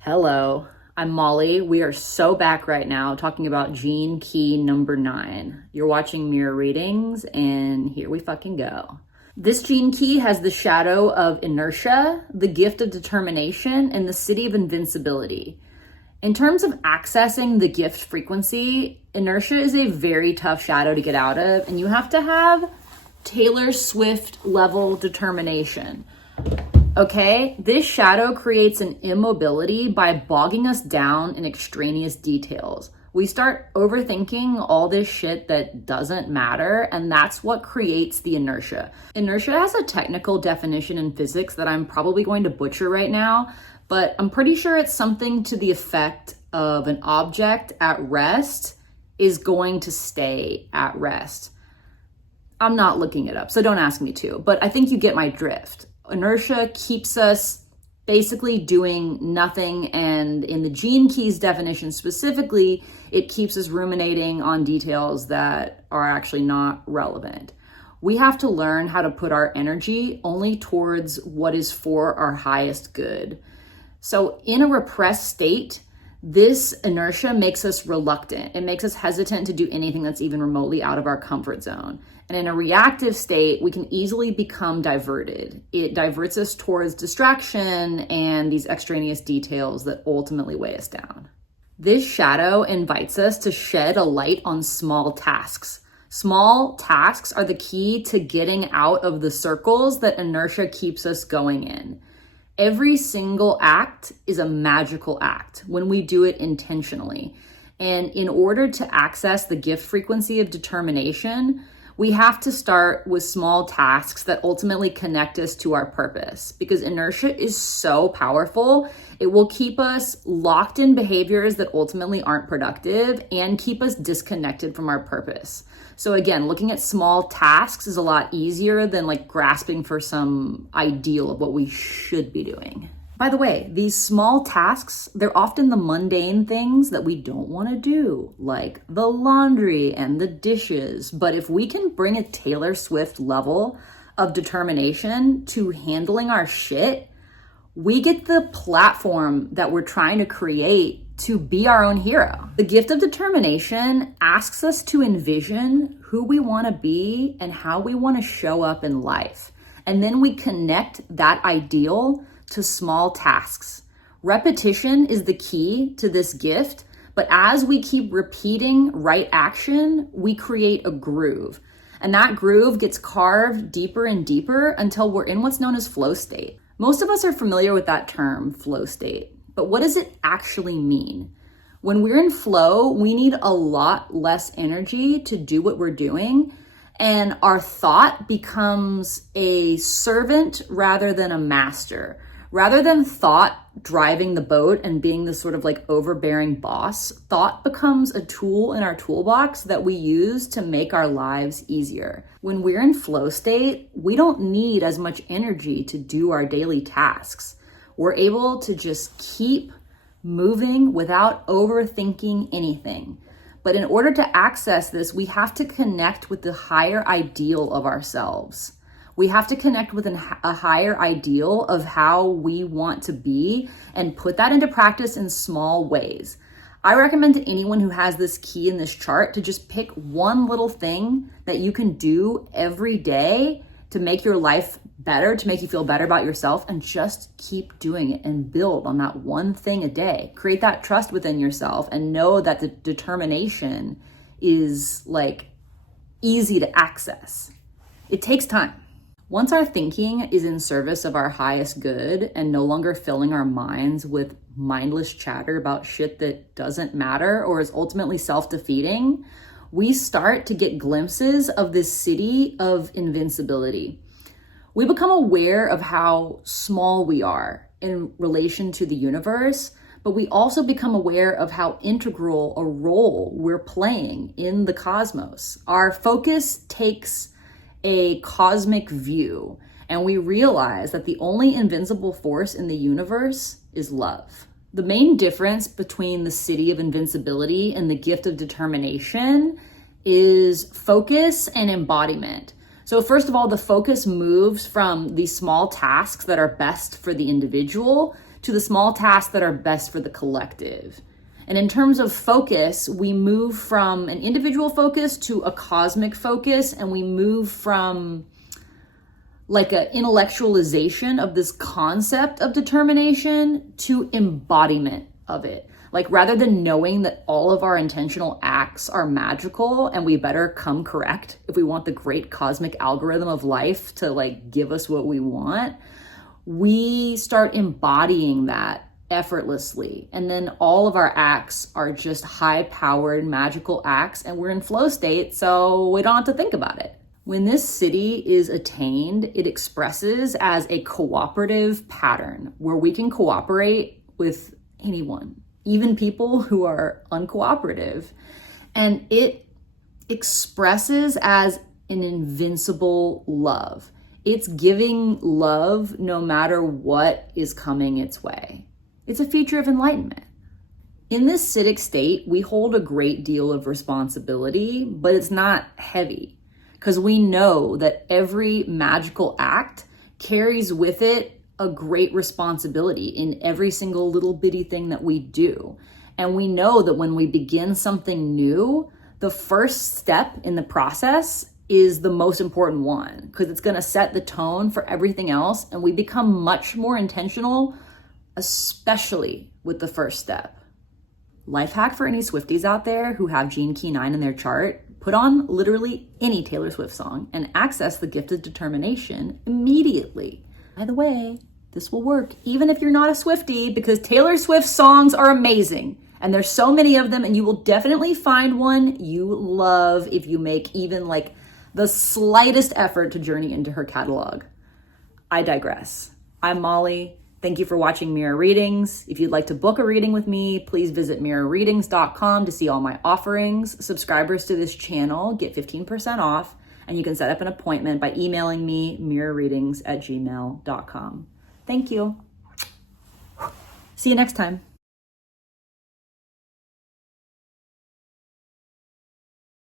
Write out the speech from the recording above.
Hello, I'm Molly. We are so back right now talking about gene key number 9. You're watching Mirror Readings, and here we fucking go. This gene key has the shadow of inertia, the gift of determination, and the city of invincibility. In terms of accessing the gift frequency, inertia is a very tough shadow to get out of, and you have to have Taylor Swift level determination. Okay, this shadow creates an immobility by bogging us down in extraneous details. We start overthinking all this shit that doesn't matter, and that's what creates the inertia. Inertia has a technical definition in physics that I'm probably going to butcher right now, but I'm pretty sure it's something to the effect of an object at rest is going to stay at rest. I'm not looking it up, so don't ask me to, but I think you get my drift. Inertia keeps us basically doing nothing, and in the gene keys definition specifically, it keeps us ruminating on details that are actually not relevant. We have to learn how to put our energy only towards what is for our highest good. So in a repressed state, this inertia makes us reluctant. It makes us hesitant to do anything that's even remotely out of our comfort zone. And in a reactive state, we can easily become diverted. It diverts us towards distraction and these extraneous details that ultimately weigh us down. This shadow invites us to shed a light on small tasks. Small tasks are the key to getting out of the circles that inertia keeps us going in. Every single act is a magical act when we do it intentionally. And in order to access the gift frequency of determination, we have to start with small tasks that ultimately connect us to our purpose, because inertia is so powerful. It will keep us locked in behaviors that ultimately aren't productive and keep us disconnected from our purpose. So again, looking at small tasks is a lot easier than like grasping for some ideal of what we should be doing. By the way, these small tasks, they're often the mundane things that we don't want to do, like the laundry and the dishes. But if we can bring a Taylor Swift level of determination to handling our shit, we get the platform that we're trying to create to be our own hero. The gift of determination asks us to envision who we want to be and how we want to show up in life. And then we connect that ideal to small tasks. Repetition is the key to this gift, but as we keep repeating right action, we create a groove. And that groove gets carved deeper and deeper until we're in what's known as flow state. Most of us are familiar with that term, flow state, but what does it actually mean? When we're in flow, we need a lot less energy to do what we're doing, and our thought becomes a servant rather than a master. Rather than thought driving the boat and being this sort of like overbearing boss, thought becomes a tool in our toolbox that we use to make our lives easier. When we're in flow state, we don't need as much energy to do our daily tasks. We're able to just keep moving without overthinking anything. But in order to access this, we have to connect with the higher ideal of ourselves. We have to connect with a higher ideal of how we want to be and put that into practice in small ways. I recommend to anyone who has this key in this chart to just pick one little thing that you can do every day to make your life better, to make you feel better about yourself, and just keep doing it and build on that one thing a day. Create that trust within yourself and know that the determination is like easy to access. It takes time. Once our thinking is in service of our highest good and no longer filling our minds with mindless chatter about shit that doesn't matter or is ultimately self-defeating, we start to get glimpses of this city of invincibility. We become aware of how small we are in relation to the universe, but we also become aware of how integral a role we're playing in the cosmos. Our focus takes a cosmic view, and we realize that the only invincible force in the universe is love. The main difference between the city of invincibility and the gift of determination is focus and embodiment. So first of all, the focus moves from these small tasks that are best for the individual to the small tasks that are best for the collective. And in terms of focus, we move from an individual focus to a cosmic focus, and we move from like an intellectualization of this concept of determination to embodiment of it. Like, rather than knowing that all of our intentional acts are magical and we better come correct if we want the great cosmic algorithm of life to like give us what we want, we start embodying that effortlessly. And then all of our acts are just high-powered magical acts, and we're in flow state, so we don't have to think about it. When this siddhi is attained, it expresses as a cooperative pattern where we can cooperate with anyone, even people who are uncooperative. And it expresses as an invincible love. It's giving love no matter what is coming its way. It's a feature of enlightenment. In this siddhic state, we hold a great deal of responsibility, but it's not heavy because we know that every magical act carries with it a great responsibility in every single little bitty thing that we do. And we know that when we begin something new, the first step in the process is the most important one because it's going to set the tone for everything else. And we become much more intentional, especially with the first step. Life hack for any Swifties out there who have Gene Key 9 in their chart: put on literally any Taylor Swift song and access the gift of determination immediately. By the way, this will work even if you're not a Swiftie, because Taylor Swift songs are amazing. And there's so many of them, and you will definitely find one you love if you make even like the slightest effort to journey into her catalog. I digress. I'm Molly. Thank you for watching Mirror Readings. If you'd like to book a reading with me, please visit mirrorreadings.com to see all my offerings. Subscribers to this channel get 15% off, and you can set up an appointment by emailing me mirrorreadings@gmail.com. Thank you. See you next time.